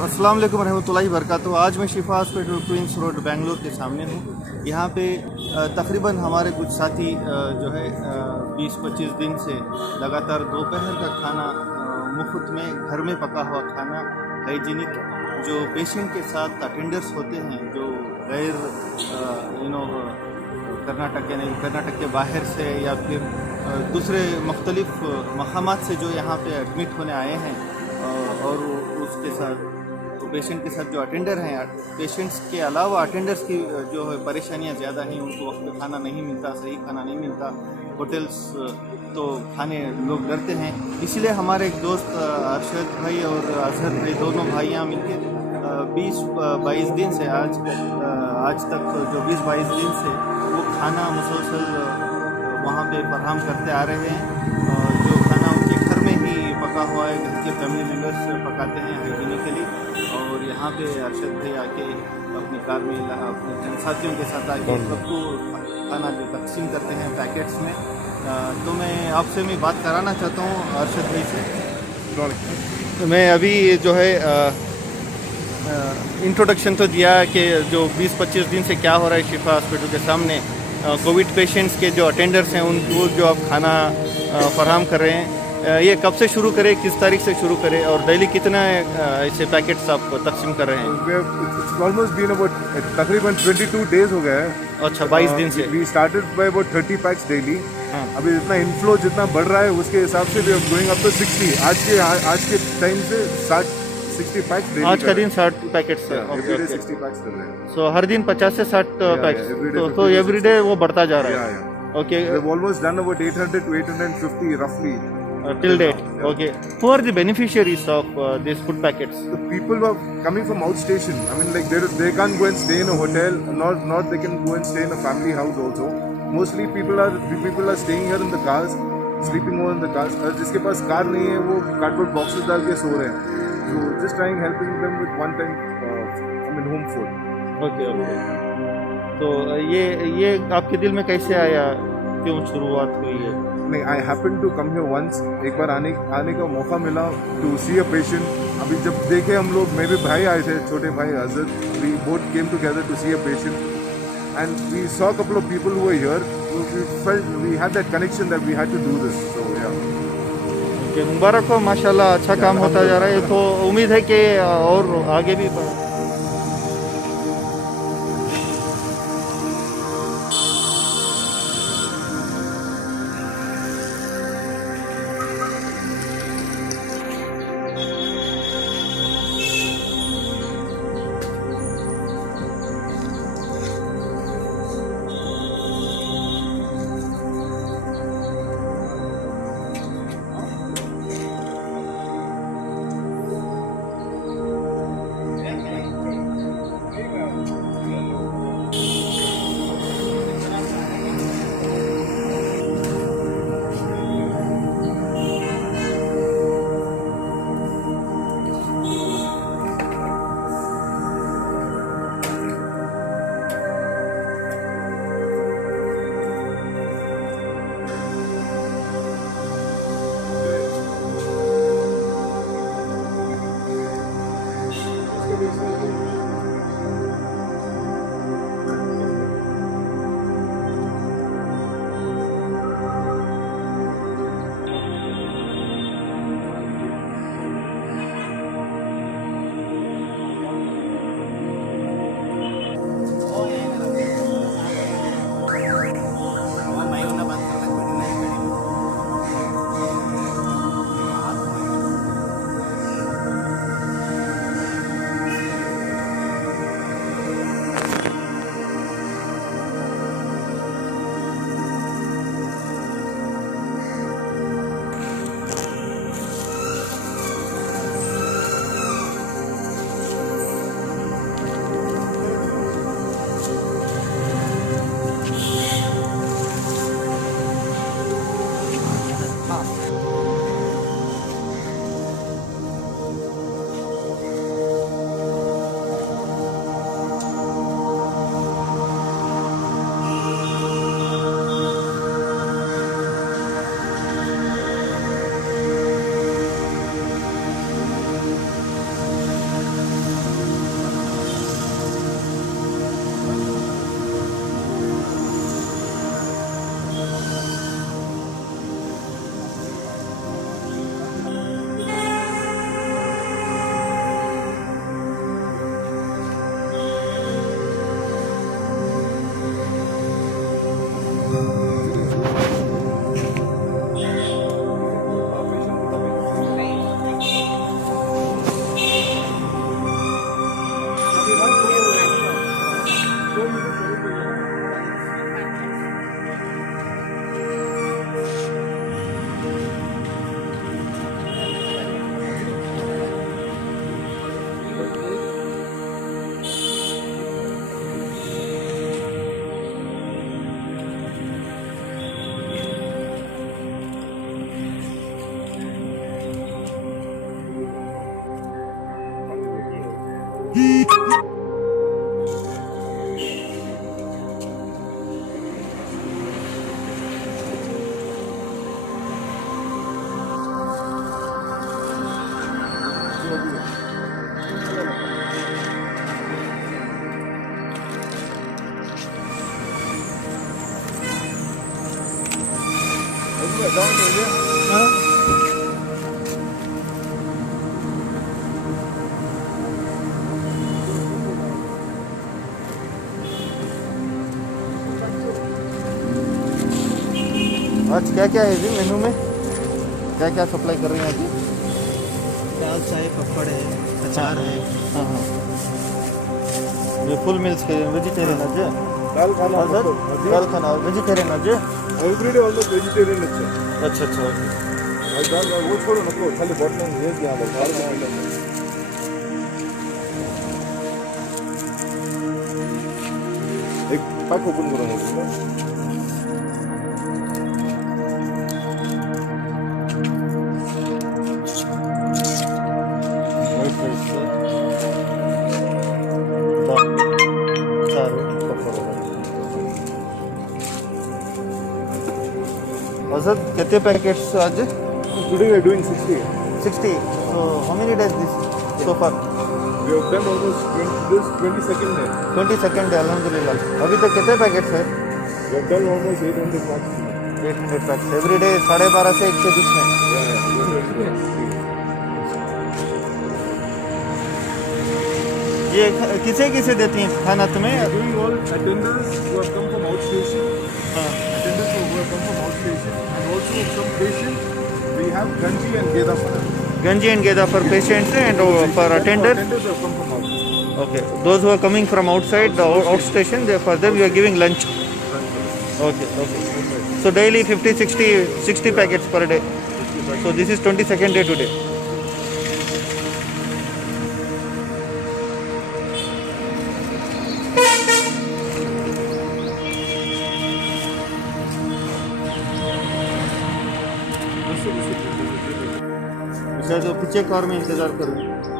अस्सलाम वालेकुम रहमतुल्लाहि वबरकातुहू। आज मैं शिफा हॉस्पिटल क्वींस रोड बेंगलोर के सामने हूँ। यहाँ पे तकरीबन हमारे कुछ साथी जो है 20-25 दिन से लगातार दोपहर का खाना मुफ्त में घर में पका हुआ खाना हाइजीनिक जो पेशेंट के साथ अटेंडर्स होते हैं जो गैर कर्नाटक यानी कर्नाटक के बाहर से या फिर दूसरे मुख्तलिफ मकामात से जो यहाँ पे एडमिट होने आए हैं और उसके साथ तो पेशेंट के साथ जो अटेंडर हैं पेशेंट्स के अलावा अटेंडर्स की जो है परेशानियाँ ज़्यादा हैं। उनको वक्त पे खाना नहीं मिलता, सही खाना नहीं मिलता, होटल्स तो खाने लोग डरते हैं। इसलिए हमारे एक दोस्त अरशद भाई और अजहर भाई दोनों भाइयाँ मिलकर 20-22 दिन से आज तक जो 20-22 दिन से वो खाना मुसलसल वहाँ पे फराहम करते आ रहे हैं। जो खाना उनके घर में ही पका हुआ है, घर के फैमिली मेम्बर्स पकाते हैं हाइजीनिकली। और यहाँ पे अरशद भाई आके अपनी कार में अपने साथियों के साथ आके सबको खाना जो तकसीम करते हैं पैकेट्स में। तो मैं आपसे बात कराना चाहता हूँ अरशद भाई से। तो मैं अभी जो है इंट्रोडक्शन तो दिया कि जो 20-25 दिन से क्या हो रहा है शिफा हॉस्पिटल के सामने कोविड पेशेंट्स के जो अटेंडर्स हैं उनको जो आप खाना फराहम कर रहे हैं। ये कब से शुरू करें, किस तारीख से शुरू करें और डेली कितना ऐसे पैकेट्स आप तकसीम कर रहे हैं? ऑलमोस्ट बीन अबाउट तकरीबन 22 डेज हो गया है। अच्छा, 22 दिन से we started by about 30 packs daily. अभी जितना इनफ्लो जितना बढ़ रहा है उसके हिसाब से we are going up to 60। आज के टाइम से 60 पैक्स डेली। आज का दिन 60 पैकेट्स है। एवरीडे 60 पैक्स कर रहे हैं। सो हर दिन 50 से 60 पैक्स, तो एवरीडे वो बढ़ता जा रहा है। Okay, we have almost done about 800 to 850 रफली till date. Okay, who are the beneficiaries of these food packets? The people who are coming from outstation. I mean, like they can't go and stay in a hotel, nor they can go and stay in a family house also. Mostly people are staying here in the cars, sleeping over in the cars. जिसके पास car नहीं है वो cardboard boxes डाल के सो रहे हैं. So just trying helping them with one time, home food. Okay. तो ये आपके दिल में कैसे आया, क्यों शुरुआत हुई है? नहीं, I happen to come here once. एक बार आने का मौका मिला टू सी अ पेशेंट। अभी जब देखे हम लोग, मेरे भाई आए थे, छोटे भाई Azhar, we both came together to see a patient and we saw couple of people who were here. We felt we had that connection that we had to do this. So yeah मुबारक हो, माशाल्लाह, अच्छा काम होता जा रहा है। तो उम्मीद है कि और आगे भी आज क्या क्या है जी मेनू में, क्या क्या सप्लाई कर रही हैं जी? दाल चाय पापड़ है, अचार है। हाँ हाँ, ये फुल मिल्स के वेजिटेरियन आज दाल खाना सर, दाल खाना वेजिटेरियन आज। एवरी डे ऑलमोस्ट वेजिटेरियन अच्छा अच्छा अच्छा, भाई दाल वो छोड़ो नको खाली बॉटल में भेज दिया दाल का एक पैक ओपन करो ना वाइट राइस दाल चार पापड़। असद कितने पैकेट्स आज? today we are doing 60 60. So how many days this so far? we have done almost 22nd day 22nd day अल्हम्दुलिल्लाह। अभी तक कितने पैकेट्स है? we have done almost 800 packs 800 PACS every day, 12:30 से 1 के बीच में। ये किसे किसे देती हैं खाना तुम्हें? doing all attenders who have come from outstation हाँ, attenders who have come from outstation and also some patients we have Ganji and Geda for them. गंजी एंड गेदा for patients and for attender. Attenders have come from outstation. Okay, those who are coming from outside the outstation, they for them you are giving lunch. Okay, okay. So daily 50, 60 packets per day. So this is 22nd day today. अच्छा, तो पीछे car में इंतजार करूँ।